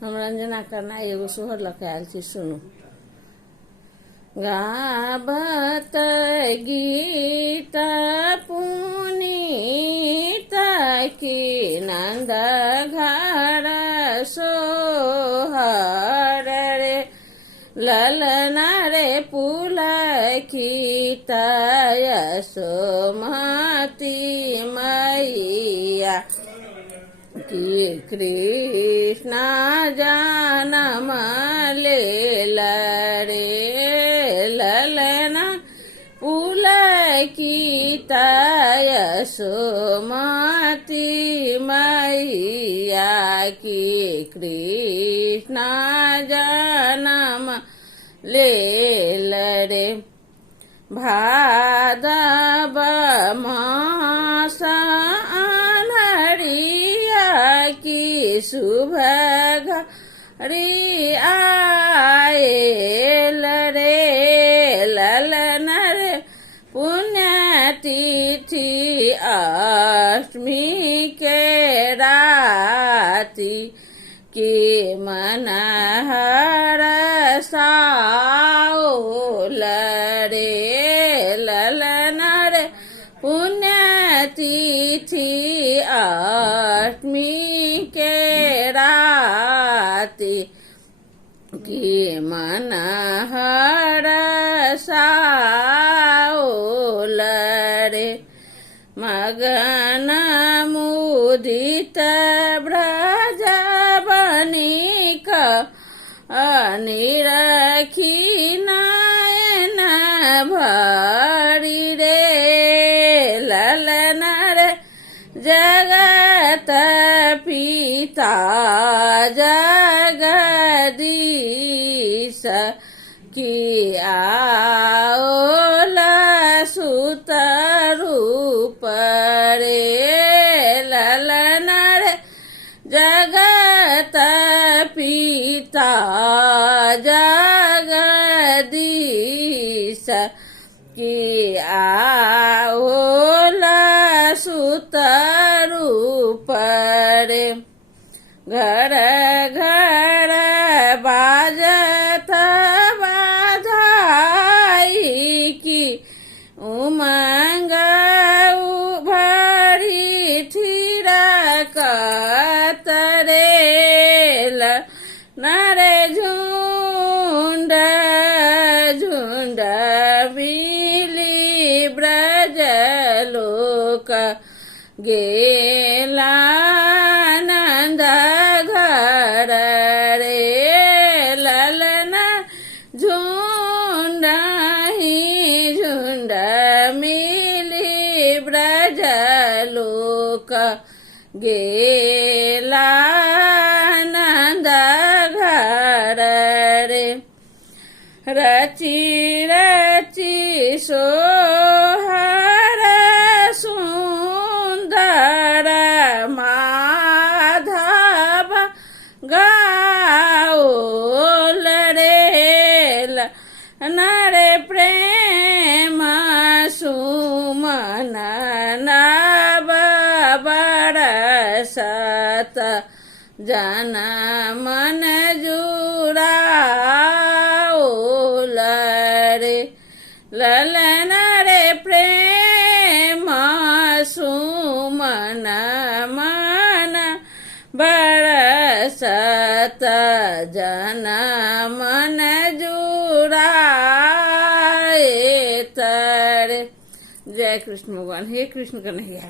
हम रंजना करना एगो सोहर लखायल छी, सुनू। गाबत गीत पुनीत की नंद घर सोहर रे, ललना रे पुलकित यशोमती मैया की कृष्ण जनम लेल रे, ललना पुलकित यशोमती मैया की कृष्ण जनम लेल रे। भादव मास अन्हरिया की शुभ घड़ी आयल रे, ललन रे पुण्यतिथि अष्टमी के राति की मन हरसाओल रे, ललन रे पुण्यतिथि अष्टमी के राति की मन हरसाओल रे। मगन मुदित ब्रजवनिक निरखी नयन भरी रे, ललन रे जगत पिता जगदीश की आओल सुत रूप रे, ललन रे जगत पिता जगदीश की आओल सुत रूप रे। घर घर बाजत बधाई की उमंग भरी थिरकत रे, नरे झुंड झुंड बिली ब्रज लोक गेला नंद घर रे, ललना झुंड ही झुंड मिली ब्रज लोक गेला नंद घर रे। रची रची सोहर सुंदर माधव गाओल रे, नरे प्रेम सुमन नव बरसत जन मन जुड़ाओल रे, ललन रे प्रेम सुमन मन बरसत जन मन जुड़ाए तर। जय कृष्ण भगवान। हे कृष्ण कन्हैया।